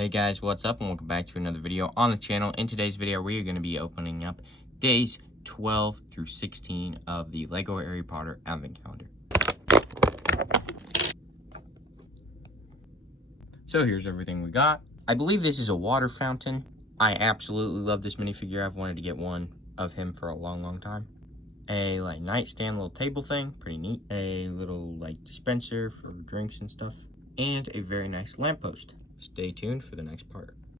Hey guys, what's up and welcome back to another video on the channel. In today's video, we are going to be opening up days 12 through 16 of the LEGO Harry Potter Advent Calendar. So here's everything we got. I believe this is a water fountain. I absolutely love this minifigure. I've wanted to get one of him for a long time. A nightstand little table thing, pretty neat. A little dispenser for drinks and stuff. And a very nice lamppost. Stay tuned for the next part.